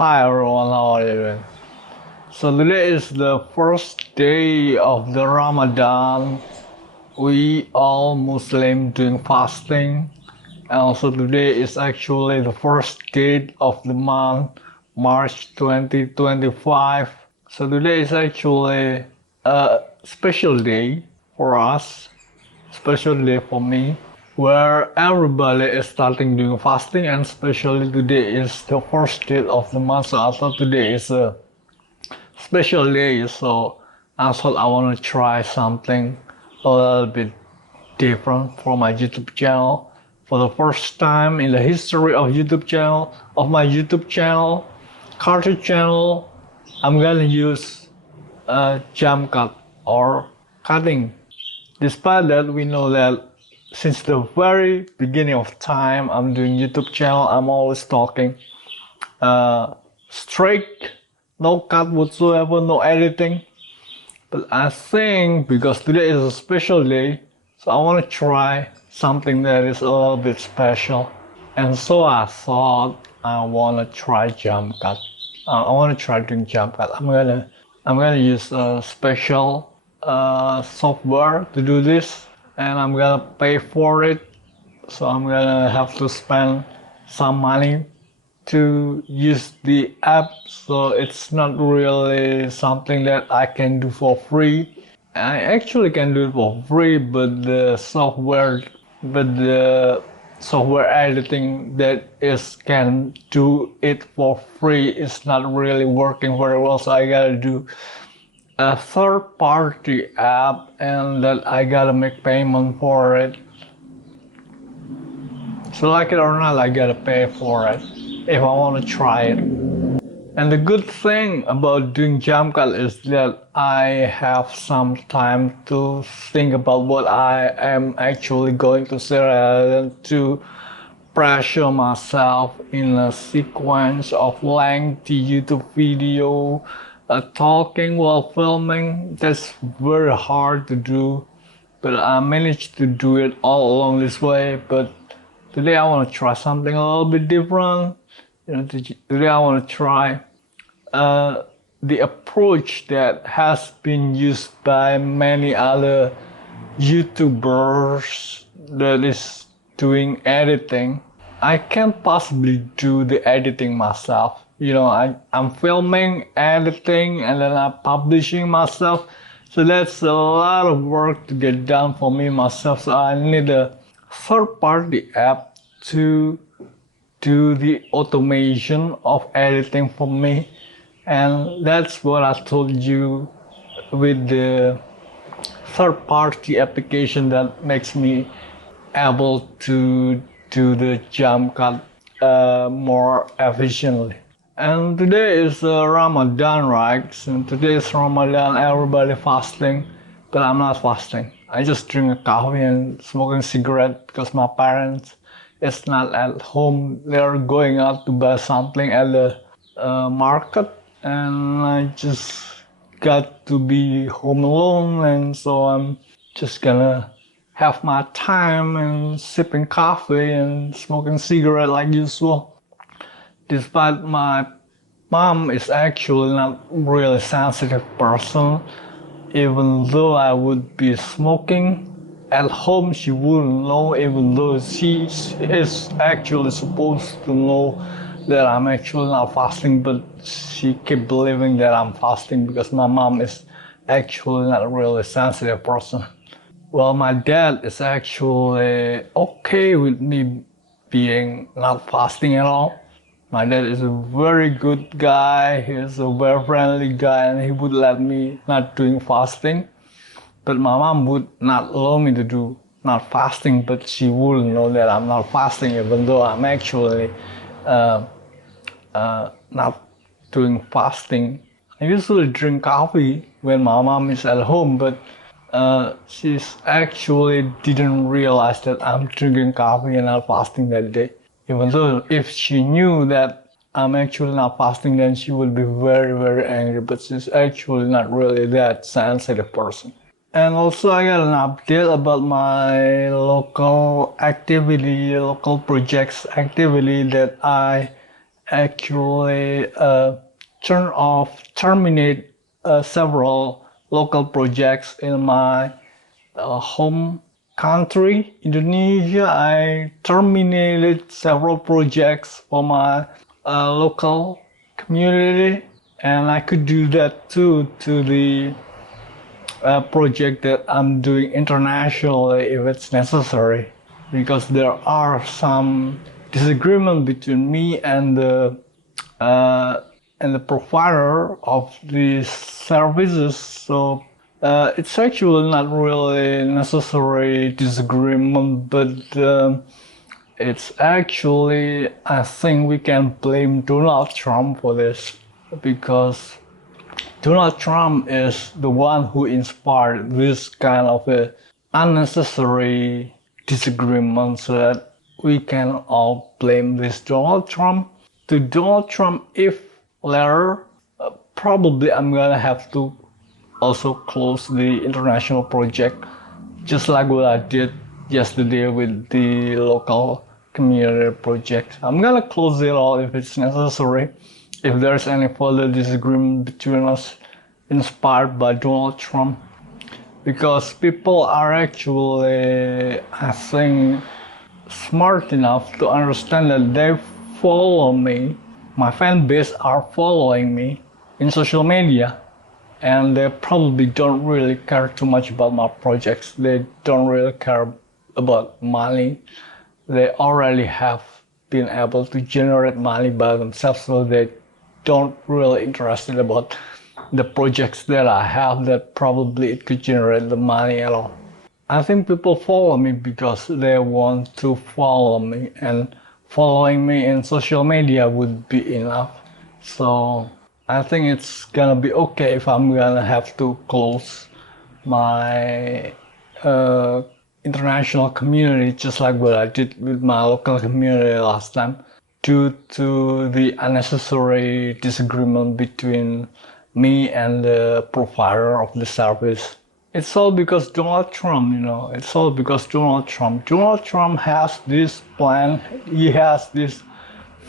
Hi everyone, how are you doing? So today is the first day of the Ramadan. We all Muslim doing fasting. And also today is actually the first day of the month, March 2025. So today is actually a special day for us, special day for me, where everybody is starting doing fasting, and especially today is the first day of the month. So I thought today is a special day, so I thought I want to try something a little bit different for my YouTube channel. For the first time in the history of my YouTube channel, cartoon channel, I'm gonna use a jump cut or cutting. Despite that, we know that since the very beginning of time I'm doing YouTube channel, I'm always talking straight, no cut whatsoever, no editing. But I think because today is a special day, so I want to try something that is a little bit special. And so I thought I want to try jump cut. I want to try doing jump cut. I'm gonna use a special software to do this, and I'm gonna pay for it. So I'm gonna have to spend some money to use the app, so it's not really something that I can do for free. I actually can do it for free, but the software editing that is can do it for free is not really working very well. So I gotta do a third-party app, and that I gotta make payment for it. So like it or not, I gotta pay for it if I want to try it. And the good thing about doing jump cut is that I have some time to think about what I am actually going to say rather than to pressure myself in a sequence of lengthy YouTube video, talking while filming. That's very hard to do, but I managed to do it all along this way. But today I want to try something a little bit different. Today I want to try the approach that has been used by many other YouTubers that is doing editing. I can't possibly do the editing myself. I'm filming, editing, and then I'm publishing myself. So that's a lot of work to get done for me myself. So I need a third-party app to do the automation of editing for me. And that's what I told you with the third-party application that makes me able to do the jump cut more efficiently. And today is Ramadan, right? So today is Ramadan, everybody fasting, but I'm not fasting. I just drink a coffee and smoking cigarette because my parents is not at home. They're going out to buy something at the market, and I just got to be home alone, and so I'm just gonna have my time and sipping coffee and smoking cigarette like usual. Despite my mom is actually not really sensitive person, even though I would be smoking at home, she wouldn't know, even though she is actually supposed to know that I'm actually not fasting, but she keep believing that I'm fasting because my mom is actually not a really sensitive person. Well, my dad is actually okay with me being not fasting at all. My dad is a very good guy, he's a very friendly guy, and he would let me not doing fasting. But my mom would not allow me to do not fasting, but she wouldn't know that I'm not fasting, even though I'm actually not doing fasting. I usually drink coffee when my mom is at home, but she's actually didn't realize that I'm drinking coffee and not fasting that day. Even though if she knew that I'm actually not fasting, then she would be very, very angry, but she's actually not really that sensitive person. And also I got an update about my local projects activity that I actually terminate several local projects in my home country, Indonesia. I terminated several projects for my local community, and I could do that too to the project that I'm doing internationally if it's necessary, because there are some disagreement between me uh, and the provider of these services. So it's actually not really necessary disagreement, but it's actually, I think we can blame Donald Trump for this, because Donald Trump is the one who inspired this kind of a unnecessary disagreement, so that we can all blame this Donald Trump. To Donald Trump, if later, probably I'm gonna have to also close the international project, just like what I did yesterday with the local community project. I'm gonna close it all if it's necessary. If there's any further disagreement between us inspired by Donald Trump, because people are actually, I think, smart enough to understand that they follow me, my fan base are following me in social media, and they probably don't really care too much about my projects. They don't really care about money. They already have been able to generate money by themselves, so they don't really interested about the projects that I have that probably it could generate the money at all. I think people follow me because they want to follow me, and following me in social media would be enough. So I think it's gonna be okay if I'm gonna have to close my international community, just like what I did with my local community last time, due to the unnecessary disagreement between me and the provider of the service. It's all because Donald Trump, it's all because Donald Trump. Donald Trump has this plan, he has this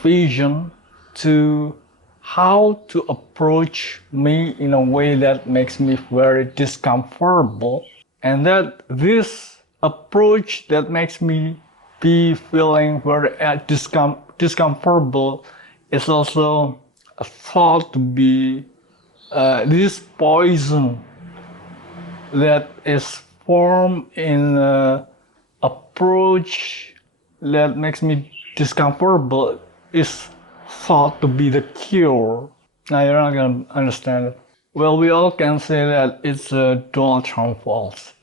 vision to how to approach me in a way that makes me very discomfortable, and that this approach that makes me be feeling very discomfortable is also thought to be this poison that is formed in approach that makes me discomfortable is thought to be the cure. Now you're not gonna understand it. Well, we all can say that it's Donald Trump fault,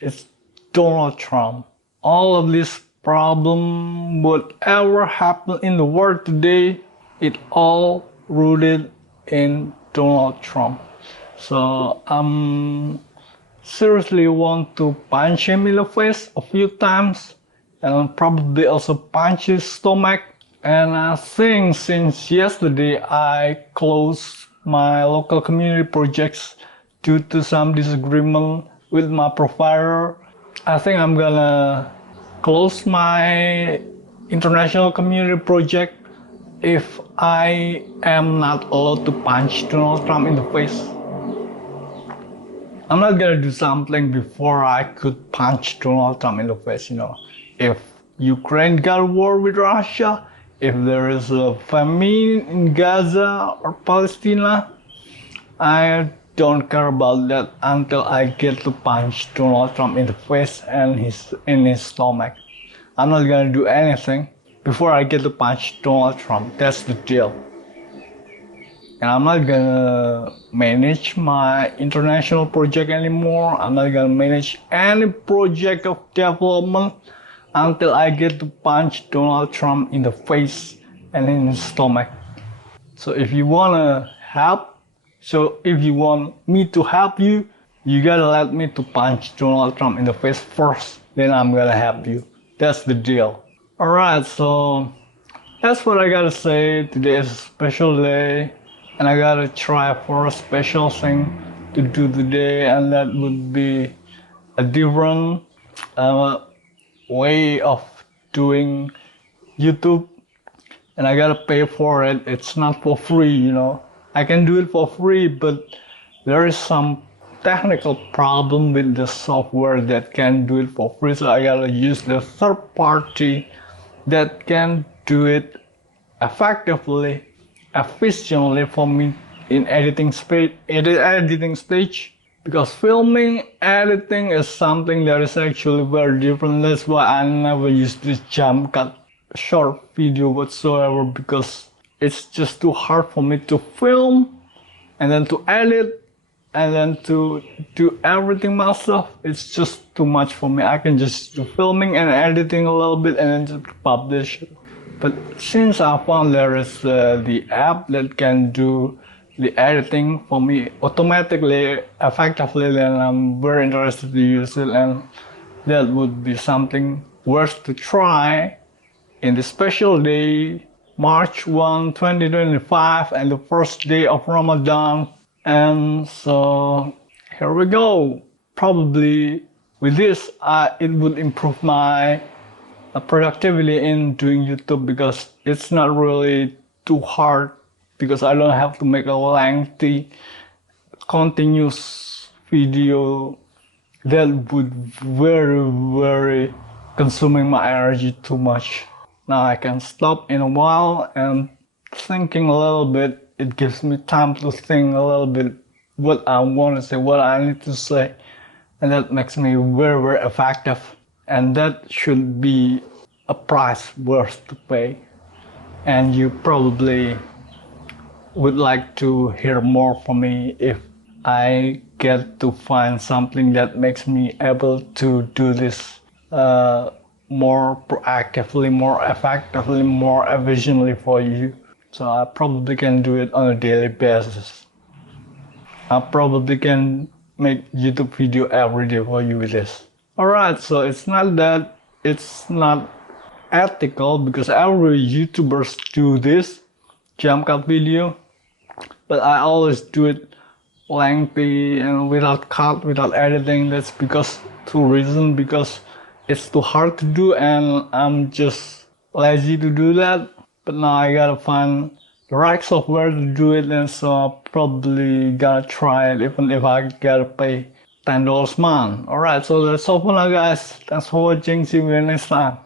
It's Donald Trump. All of this problem, whatever happened in the world today, it all rooted in Donald Trump. So seriously want to punch him in the face a few times, and probably also punch his stomach. And I think since yesterday I closed my local community projects due to some disagreement with my provider, I think I'm gonna close my international community project if I am not allowed to punch Donald Trump in the face. I'm not gonna do something before I could punch Donald Trump in the face, If Ukraine got a war with Russia, if there is a famine in Gaza or Palestine, I don't care about that until I get to punch Donald Trump in the face and in his stomach. I'm not gonna do anything before I get to punch Donald Trump. That's the deal. And I'm not gonna manage my international project anymore. I'm not gonna manage any project of development until I get to punch Donald Trump in the face and in his stomach. So if you want me to help you, you gotta let me to punch Donald Trump in the face first, then I'm gonna help you. That's the deal. Alright, so that's what I gotta say. Today is a special day, and I gotta try for a special thing to do today, and that would be a different way of doing YouTube. and I gotta pay for it. It's not for free, you know. I can do it for free, but there is some technical problem with the software that can do it for free, so I gotta use the third party that can do it effectively, efficiently for me in editing stage. Because filming, editing is something that is actually very different. That's why I never use this jump cut short video whatsoever, because it's just too hard for me to film and then to edit and then to do everything myself. It's just too much for me. I can just do filming and editing a little bit and then just publish it. But since I found there is the app that can do the editing for me automatically, effectively, then I'm very interested to use it, and that would be something worth to try in the special day, March 1, 2025, and the first day of Ramadan. And so here we go. Probably with this, it would improve my productivity in doing YouTube, because it's not really too hard, because I don't have to make a lengthy continuous video that would very consuming my energy too much. Now I can stop in a while and thinking a little bit. It gives me time to think a little bit what I want to say, what I need to say, and that makes me very effective. And that should be a price worth to pay. And you probably would like to hear more from me if I get to find something that makes me able to do this more proactively, more effectively, more efficiently for you. So I probably can do it on a daily basis. I probably can make YouTube video every day for you with this. Alright, so it's not that it's not ethical, because every YouTubers do this jump cut video, but I always do it lengthy and without cut, without editing. That's because two reasons: because it's too hard to do and I'm just lazy to do that. But now I gotta find the right software to do it, and so I'm probably gonna try it, even if I gotta pay $10 a month. Alright, so that's all for now, guys. Thanks for watching. See you next time.